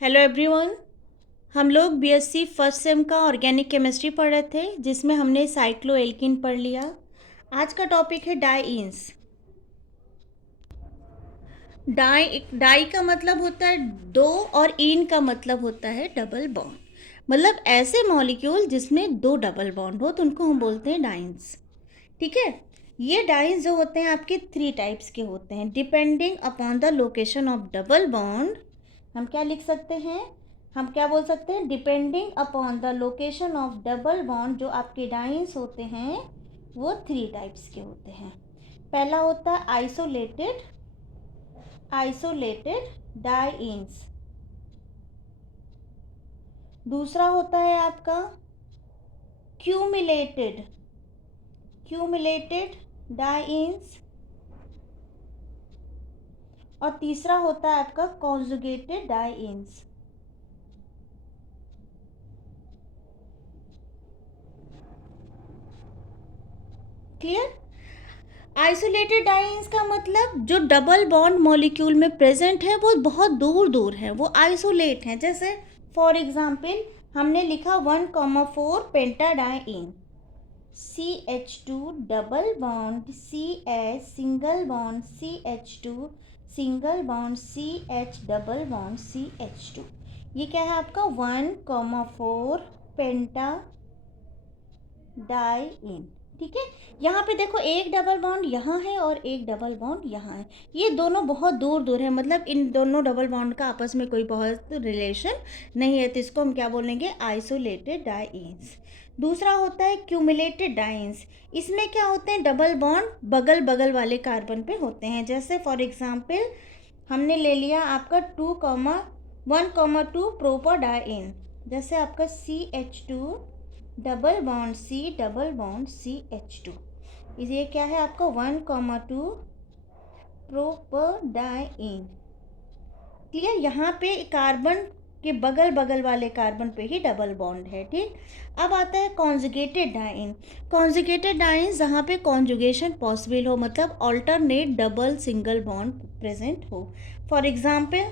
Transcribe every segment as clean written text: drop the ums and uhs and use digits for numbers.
Hello everyone. हम लोग BSc first sem का ऑर्गेनिक केमिस्ट्री पढ़ रहे थे, जिसमें हमने साइक्लोएल्कीन पढ़ लिया। आज का टॉपिक है डाईईन्स। डाई का मतलब होता है दो और इन का मतलब होता है डबल बॉन्ड। मतलब ऐसे मॉलिक्यूल जिसमें दो डबल बॉन्ड हो तो उनको हम बोलते हैं डाइन्स। ठीक है। ये डाइन्स जो होते हैं आपके थ्री टाइप्स के होते हैं depending upon the location of double bond. हम क्या लिख सकते हैं, हम क्या बोल सकते हैं, depending upon the location of double bond जो आपके डाइन्स होते हैं वो थ्री टाइप्स के होते हैं। पहला होता है आइसोलेटेड डाइन्स। दूसरा होता है आपका क्यूमिलेटेड डाइन्स। और तीसरा होता है आपका conjugated dance. Clear. Isolated dance का मतलब जो डबल बॉन्ड मॉलिक्यूल में प्रेजेंट है वो बहुत दूर दूर है, वो आइसोलेट हैं। जैसे फॉर एग्जांपल हमने लिखा 1,4 पेंटाडाइन, CH2 double bond CH single bond CH2 single bond CH double bond CH2। ये क्या है आपका 1,4 पेंटाडाइन। ठीक है। यहाँ पे देखो एक डबल बॉन्ड यहाँ है और एक डबल बॉन्ड यहाँ है। ये दोनों बहुत दूर दूर है, मतलब इन दोनों डबल बॉन्ड का आपस में कोई बहुत रिलेशन नहीं है, तो इसको हम क्या बोलेंगे, आइसोलेटेड डाइन्स। दूसरा होता है क्यूमुलेटेड डाइन्स। इसमें क्या होते हैं, डबल बॉन्ड बगल बगल वाले कार्बन पे होते हैं। जैसे फॉर एग्जाम्पल हमने ले लिया आपका 1,2 प्रोपर डाइन। जैसे आपका CH2 double bond C double bond CH2। ये क्या है आपका 1,2 प्रोपरडाइन। क्लियर। यहाँ पे कार्बन के बगल बगल वाले कार्बन पे ही डबल बॉन्ड है। ठीक। अब आता है कॉन्जुगेटेड डाइन। कॉन्जुगेटेड डाइन जहाँ पे कॉन्जुगेशन पॉसिबल हो, मतलब alternate double single bond present हो। For example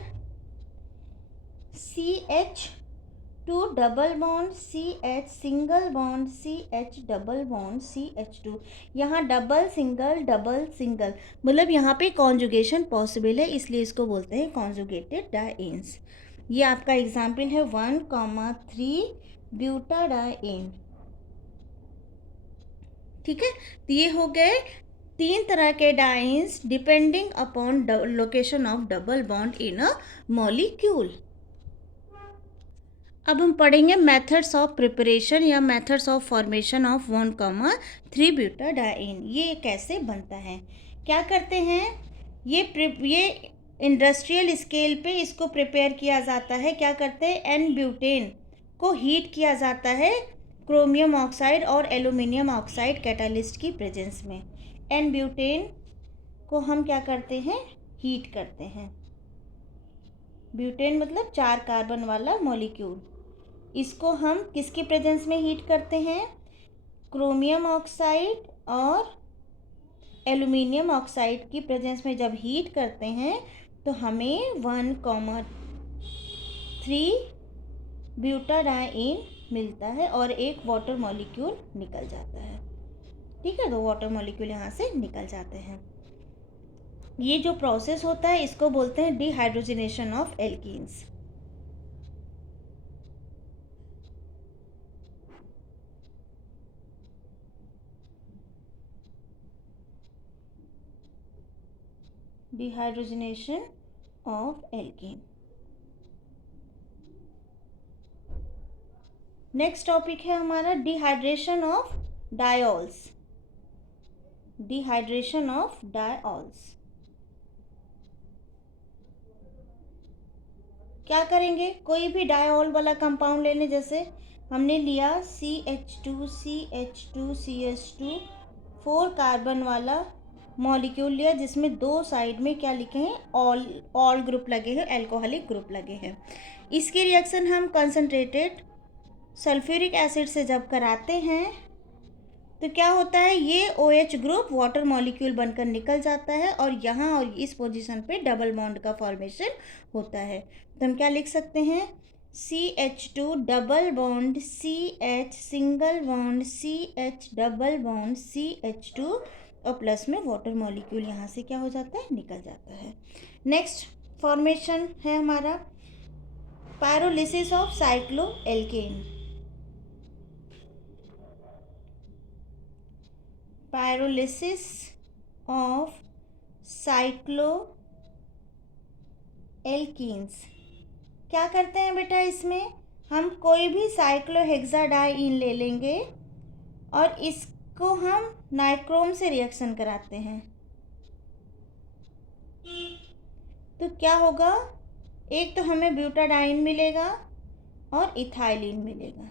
CH2 double bond CH single bond CH double bond CH2। यहाँ डबल सिंगल मतलब यहाँ पे कॉन्जुगेशन पॉसिबल है, इसलिए इसको बोलते हैं कॉन्जुगेटेड डाइन्स। ये आपका एग्जाम्पल है 1,3 ब्यूटाडाइन। ठीक है। तो ये हो गए तीन तरह के dance depending upon location of double bond in a molecule. अब हम पढ़ेंगे मेथड्स ऑफ प्रिपरेशन या methods of formation of 1,3 butadiene. ये कैसे बनता है, क्या करते हैं, ये इंडस्ट्रियल स्केल पे इसको प्रिपेयर किया जाता है। क्या करते हैं, एन ब्यूटेन को हीट किया जाता है क्रोमियम ऑक्साइड और एल्यूमिनियम ऑक्साइड कैटालिस्ट की प्रेजेंस में। एन ब्यूटेन को हम क्या करते हैं, हीट करते हैं। ब्यूटेन मतलब 4 कार्बन वाला मॉलिक्यूल। इसको हम किसकी प्रेजेंस में हीट करते हैं, क्रोमियम ऑक्साइड और एल्यूमिनियम ऑक्साइड की प्रेजेंस में जब हीट करते हैं तो हमें 1,3 ब्यूटाडाइन मिलता है और एक वाटर मॉलिक्यूल निकल जाता है। ठीक है, 2 वाटर मॉलिक्यूल यहाँ से निकल जाते हैं। ये जो प्रोसेस होता है इसको बोलते हैं dehydrogenation of alkenes. Dehydrogenation of alkene. Next topic है हमारा dehydration of diols. Dehydration of diols क्या करेंगे, कोई भी डायोल वाला कंपाउंड लेने, जैसे हमने लिया CH2 CH2 4 कार्बन वाला मॉलिक्यूल लिया, जिसमें दो साइड में क्या लिखे हैं, ऑल ग्रुप लगे हैं, एल्कोहलिक ग्रुप लगे हैं। इसकी रिएक्शन हम कंसनट्रेटेड सल्फ्यूरिक एसिड से जब कराते हैं तो क्या होता है, ये OH ग्रुप वाटर मॉलिक्यूल बनकर निकल जाता है और यहाँ और इस पोजीशन पे डबल बॉन्ड का फॉर्मेशन होता है। तो हम क्या लिख सकते हैं, CH2 double bond CH single bond CH double bond CH2 और प्लस में वाटर मॉलिक्यूल यहाँ से क्या हो जाता है, निकल जाता है। नेक्स्ट फॉर्मेशन है हमारा pyrolysis of cycloalkane. Pyrolysis of cycloalkenes. क्या करते हैं बेटा, इसमें हम कोई भी साइक्लोहेक्साडाइईन ले लेंगे और इसको हम नाइक्रोम से रिएक्शन कराते हैं तो क्या होगा, एक तो हमें ब्यूटाडाइन मिलेगा और इथाइलिन मिलेगा।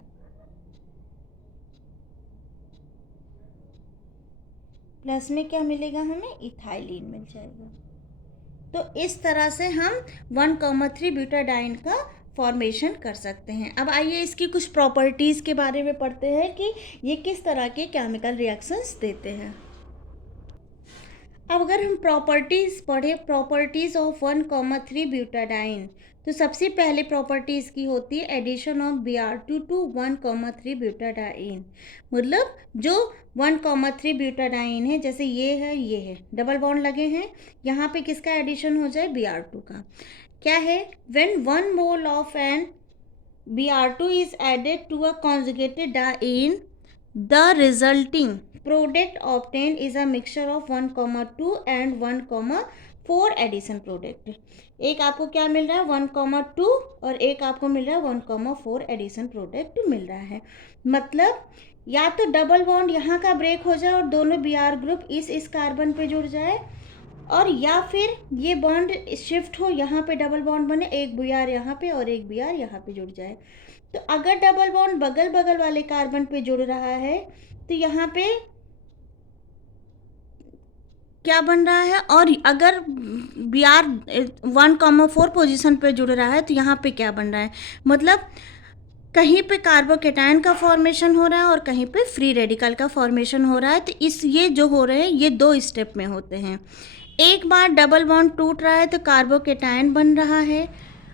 प्लस में क्या मिलेगा, हमें इथाइलिन मिल जाएगा। तो इस तरह से हम 1,3 ब्यूटाडाइन का फॉर्मेशन कर सकते हैं। अब आइए इसकी कुछ प्रॉपर्टीज़ के बारे में पढ़ते हैं कि ये किस तरह के केमिकल रिएक्शंस देते हैं। अब अगर हम प्रॉपर्टीज़ पढ़े, प्रॉपर्टीज़ ऑफ 1,3 ब्यूटाडाइन, तो सबसे पहले प्रॉपर्टी इसकी होती है addition of Br2 to 1,3 butadiene. मतलब जो 1,3 ब्यूटाडाइन है, जैसे ये है डबल बॉन्ड लगे हैं, यहाँ पे किसका एडिशन हो जाए, Br2 का। क्या है, when 1 mole of an Br2 is added to a conjugated diene, the resulting product obtained is a mixture of 1,2 and 1,4 addition product. एक आपको क्या मिल रहा है, 1,2 और एक आपको मिल रहा है 1,4 एडिशन प्रोडक्ट मिल रहा है। मतलब या तो डबल बॉन्ड यहाँ का ब्रेक हो जाए और दोनों Br ग्रुप इस कार्बन पे जुड़ जाए, और या फिर ये बॉन्ड शिफ्ट हो, यहाँ पे डबल बॉन्ड बने, एक Br यहाँ पे और एक Br यहाँ पे जुड़ जाए। तो अगर डबल बॉन्ड बगल बगल वाले कार्बन पे जुड़ रहा है तो यहाँ पे क्या बन रहा है, और अगर Br 1,4 पोजीशन पे जुड़ रहा है तो यहाँ पे क्या बन रहा है, मतलब कहीं पे कार्बोकेटायन का फॉर्मेशन हो रहा है और कहीं पे फ्री रेडिकल का फॉर्मेशन हो रहा है। तो ये जो हो रहे हैं ये 2 स्टेप में होते हैं। एक बार डबल बॉन्ड टूट रहा है तो कार्बोकेटायन बन रहा है,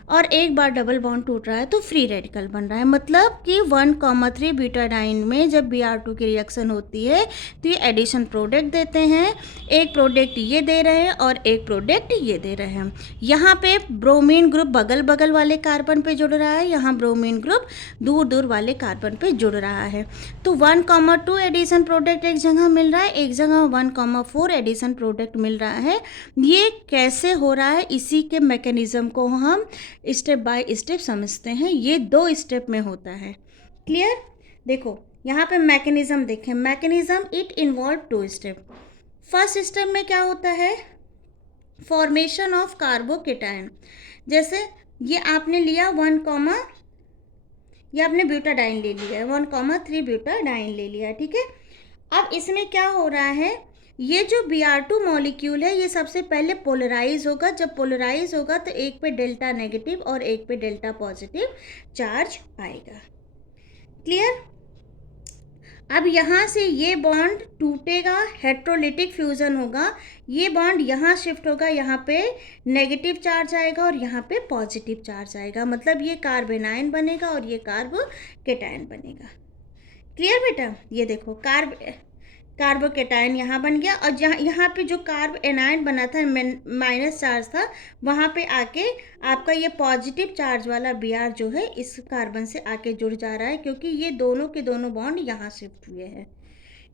और एक बार डबल बॉन्ड टूट रहा है तो फ्री रेडिकल बन रहा है। मतलब कि 1,3 ब्यूटाडाइन में जब Br2 की रिएक्शन होती है तो ये एडिशन प्रोडक्ट देते हैं। एक प्रोडक्ट ये दे रहे हैं और एक प्रोडक्ट ये दे रहे हैं। यहाँ पे ब्रोमीन ग्रुप बगल बगल वाले कार्बन पे जुड़ रहा है, यहाँ ब्रोमीन ग्रुप दूर दूर वाले कार्बन पे जुड़ रहा है। तो 1,2 एडिशन प्रोडक्ट एक जगह मिल रहा है, एक जगह 1,4 एडिशन प्रोडक्ट मिल रहा है। ये कैसे हो रहा है, इसी के मैकेनिज्म को हम स्टेप बाय स्टेप समझते हैं। ये 2 स्टेप में होता है। क्लियर? देखो यहाँ पे मैकेनिज्म देखें, mechanism it involve 2 step. First step में क्या होता है, फॉर्मेशन ऑफ कार्बोकेटायन। जैसे ये आपने लिया ये आपने ब्यूटाडाइन ले लिया है, 1,3 ब्यूटाडाइन ले लिया है, ठीक है। अब इसमें क्या हो रहा है, ये जो Br2 मॉलिक्यूल है ये सबसे पहले पोलराइज होगा। जब पोलराइज होगा तो एक पे डेल्टा नेगेटिव और एक पे डेल्टा पॉजिटिव चार्ज आएगा। क्लियर? अब यहाँ से ये बॉन्ड टूटेगा, हेट्रोलिटिक फ्यूजन होगा, ये बॉन्ड यहाँ शिफ्ट होगा, यहाँ पे नेगेटिव चार्ज आएगा और यहाँ पे पॉजिटिव चार्ज आएगा। मतलब ये कार्बेनाइन बनेगा और ये कार्बोकेटायन बनेगा। क्लियर बेटा? ये देखो कार्बोकेटायन यहाँ बन गया, और यहाँ पे जो कार्ब एनायन बना था, माइनस चार्ज था, वहाँ पे आके आपका ये पॉजिटिव चार्ज वाला Br जो है इस कार्बन से आके जुड़ जा रहा है, क्योंकि ये दोनों के दोनों बॉन्ड यहाँ शिफ्ट हुए हैं।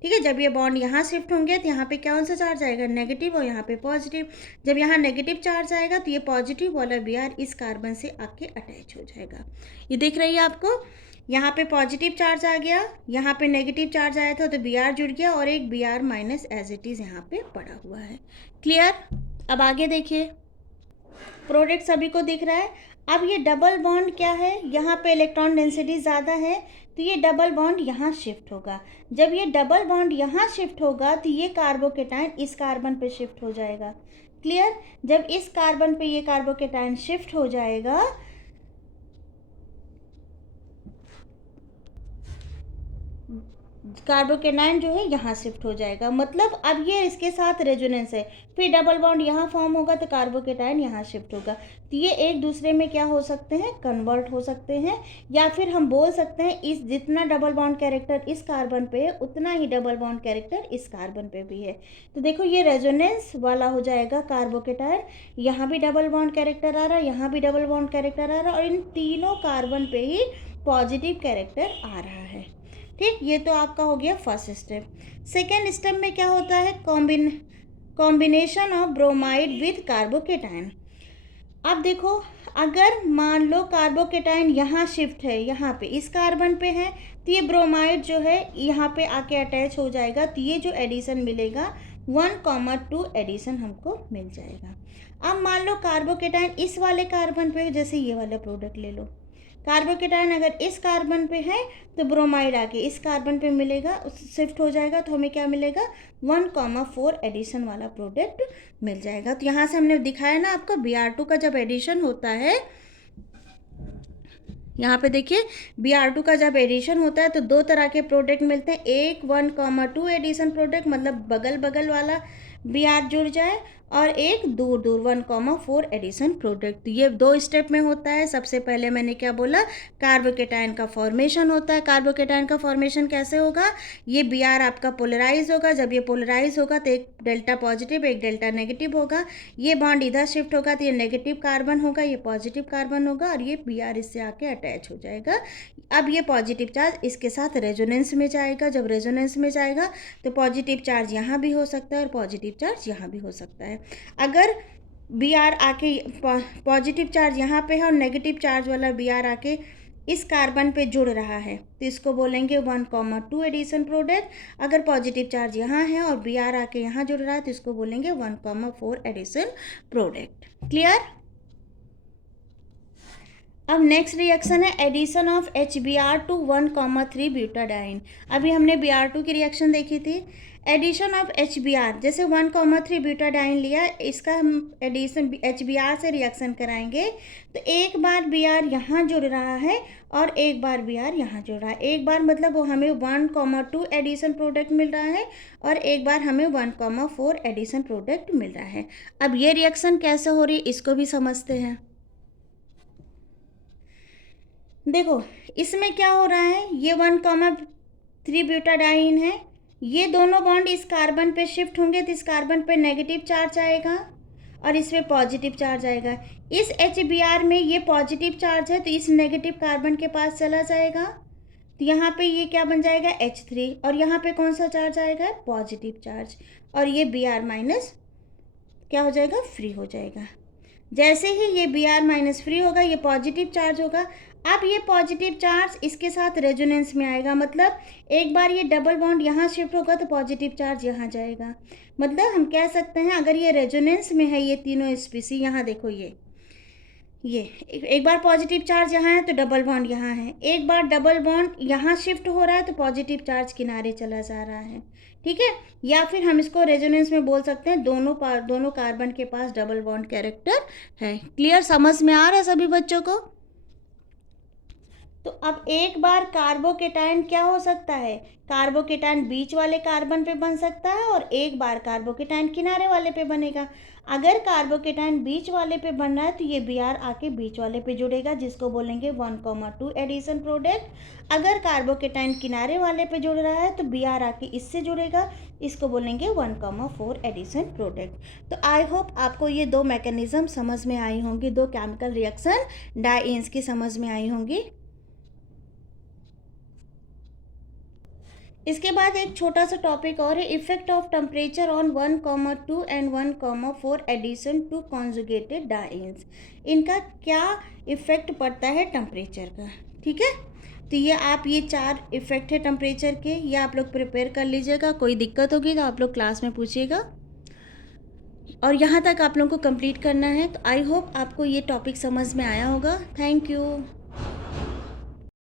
ठीक है, जब ये बॉन्ड यहाँ शिफ्ट होंगे तो यहाँ पे कौन सा चार्ज आएगा, नेगेटिव, और यहाँ पे पॉजिटिव। जब यहाँ नेगेटिव चार्ज आएगा तो ये पॉजिटिव वाला Br इस कार्बन से आके अटैच हो जाएगा। ये दिख रही है आपको, यहाँ पे पॉजिटिव चार्ज आ गया, यहाँ पे नेगेटिव चार्ज आया था तो Br जुड़ गया, और एक Br minus as it is यहाँ पे पड़ा हुआ है। क्लियर? अब आगे देखिए, प्रोडक्ट सभी को दिख रहा है। अब ये डबल बॉन्ड क्या है, यहाँ पे इलेक्ट्रॉन डेंसिटी ज़्यादा है तो ये डबल बॉन्ड यहाँ शिफ्ट होगा। जब ये डबल बॉन्ड यहाँ शिफ्ट होगा तो ये कार्बोकेटायन इस कार्बन पे शिफ्ट हो जाएगा। क्लियर? जब इस कार्बन पे ये कार्बोकेटायन शिफ्ट हो जाएगा कार्बोकेटायन जो है यहाँ शिफ्ट हो जाएगा, मतलब अब ये इसके साथ रेजोनेंस है, फिर डबल बॉन्ड यहाँ फॉर्म होगा तो कार्बोकेटायन यहाँ शिफ्ट होगा। तो ये एक दूसरे में क्या हो सकते हैं, कन्वर्ट हो सकते हैं, या फिर हम बोल सकते हैं इस जितना डबल बॉन्ड कैरेक्टर इस कार्बन पे है उतना ही डबल बॉन्ड कैरेक्टर इस कार्बन पे भी है। तो देखो ये रेजोनेंस वाला हो जाएगा कार्बोकेटायन, यहाँ भी डबल बॉन्ड कैरेक्टर आ रहा है, यहाँ भी डबल बॉन्ड कैरेक्टर आ रहा है, और इन तीनों कार्बन पे ही पॉजिटिव कैरेक्टर आ रहा है। ठीक, ये तो आपका हो गया फर्स्ट स्टेप। सेकेंड स्टेप में क्या होता है, combination of bromide with carbocation. अब देखो, अगर मान लो कार्बोकेटायन यहाँ शिफ्ट है, यहाँ पे इस कार्बन पे है, तो ये ब्रोमाइड जो है यहाँ पे आके अटैच हो जाएगा, तो ये जो एडिशन मिलेगा 1,2 एडिशन हमको मिल जाएगा। अब मान लो कार्बोकेटायन इस वाले कार्बन पे, जैसे ये वाला प्रोडक्ट ले लो, कार्बोकेटायन अगर इस कार्बन पे है तो ब्रोमाइड आके इस कार्बन पे मिलेगा, शिफ्ट हो जाएगा, तो हमें क्या मिलेगा 1,4 एडिशन वाला प्रोडक्ट मिल जाएगा। तो यहाँ से हमने दिखाया ना आपको Br2 का जब एडिशन होता है, यहाँ पे देखिए Br2 का जब एडिशन होता है तो दो तरह के प्रोडक्ट मिलते हैं, एक 1,2 एडिशन प्रोडक्ट मतलब बगल बगल वाला Br जुड़ जाए, और एक दूर दूर 1,4 एडिशन प्रोडक्ट। तो ये दो स्टेप में होता है। सबसे पहले मैंने क्या बोला, कार्बोकेटायन का फॉर्मेशन होता है। कार्बोकेटायन का फॉर्मेशन कैसे होगा, ये Br आपका पोलराइज होगा, जब ये पोलराइज होगा तो एक डेल्टा पॉजिटिव एक डेल्टा नेगेटिव होगा, ये बॉन्ड इधर शिफ्ट होगा तो ये नेगेटिव कार्बन होगा, ये पॉजिटिव कार्बन होगा, और ये Br इससे आके अटैच हो जाएगा। अब ये पॉजिटिव चार्ज इसके साथ रेजोनेंस में जाएगा, जब रेजोनेंस में जाएगा तो पॉजिटिव चार्ज यहाँ भी हो सकता है और पॉजिटिव चार्ज यहाँ भी हो सकता है। अगर Br आके पॉजिटिव चार्ज यहाँ पे है और नेगेटिव चार्ज वाला Br आके इस कार्बन पे जुड़ रहा है तो इसको बोलेंगे 1,2 एडिशन प्रोडक्ट। अगर पॉजिटिव चार्ज यहाँ है और Br आके यहाँ जुड़ रहा है तो इसको बोलेंगे 1,4 एडिशन प्रोडक्ट। क्लियर। अब नेक्स्ट रिएक्शन है addition of HBr to 1,3 butadiene. अभी हमने Br2 की रिएक्शन देखी थी। एडिशन ऑफ HBr, जैसे 1,3 ब्यूटाडाइन लिया, इसका हम एडिशन HBr से रिएक्शन कराएंगे तो एक बार Br यहाँ जुड़ रहा है और एक बार Br यहाँ जुड़ रहा है। एक बार मतलब वो हमें 1,2 एडिशन प्रोडक्ट मिल रहा है और एक बार हमें 1,4 एडिशन प्रोडक्ट मिल रहा है। अब ये रिएक्शन कैसे हो रही है इसको भी समझते हैं। देखो इसमें क्या हो रहा है, ये 1,3 ब्यूटाडाइन है, ये दोनों बॉन्ड इस कार्बन पे शिफ्ट होंगे तो इस कार्बन पे नेगेटिव चार्ज आएगा और इस पे पॉजिटिव चार्ज आएगा। इस HBr में ये पॉजिटिव चार्ज है तो इस नेगेटिव कार्बन के पास चला जाएगा, तो यहाँ पे ये क्या बन जाएगा H3, और यहाँ पे कौन सा चार्ज आएगा पॉजिटिव चार्ज, और ये Br माइनस क्या हो जाएगा फ्री हो जाएगा। जैसे ही ये Br माइनस फ्री होगा ये पॉजिटिव चार्ज होगा। अब ये पॉजिटिव चार्ज इसके साथ रेजोनेंस में आएगा, मतलब एक बार ये डबल बॉन्ड यहाँ शिफ्ट होगा तो पॉजिटिव चार्ज यहाँ जाएगा। मतलब हम कह सकते हैं अगर ये रेजोनेंस में है ये तीनों स्पीसी, यहाँ देखो ये एक बार पॉजिटिव चार्ज यहाँ है तो डबल बॉन्ड यहाँ है, एक बार डबल बॉन्ड यहाँ शिफ्ट हो रहा है तो पॉजिटिव चार्ज किनारे चला जा रहा है। ठीक है, या फिर हम इसको रेजोनेंस में बोल सकते हैं दोनों कार्बन के पास डबल बॉन्ड कैरेक्टर है। क्लियर, समझ में आ रहा है सभी बच्चों को। तो अब एक बार कार्बोकेटायन क्या हो सकता है, कार्बोकेटायन बीच वाले कार्बन पे बन सकता है और एक बार कार्बोकेटायन किनारे वाले पे बनेगा। अगर कार्बोकेटायन बीच वाले पे बन रहा है तो ये Br आके बीच वाले पे जुड़ेगा जिसको बोलेंगे 1,2 एडिशन प्रोडक्ट। अगर कार्बोकेटायन किनारे वाले पे जुड़ रहा है तो Br आके इससे जुड़ेगा, इसको बोलेंगे 1,4 एडिशन प्रोडक्ट। तो आई होप आपको ये दो मैकेनिज्म समझ में आई होंगी, दो केमिकल रिएक्शन डाइन्स की समझ में आई होंगी। इसके बाद एक छोटा सा टॉपिक और है, effect of temperature on 1,2 and 1,4 addition to conjugated dienes. इनका क्या इफेक्ट पड़ता है टेम्परेचर का। ठीक है, तो ये 4 इफेक्ट है टेम्परेचर के, ये आप लोग प्रिपेयर कर लीजिएगा। कोई दिक्कत होगी तो आप लोग क्लास में पूछिएगा, और यहाँ तक आप लोगों को कंप्लीट करना है। तो आई होप आपको ये टॉपिक समझ में आया होगा। Thank you.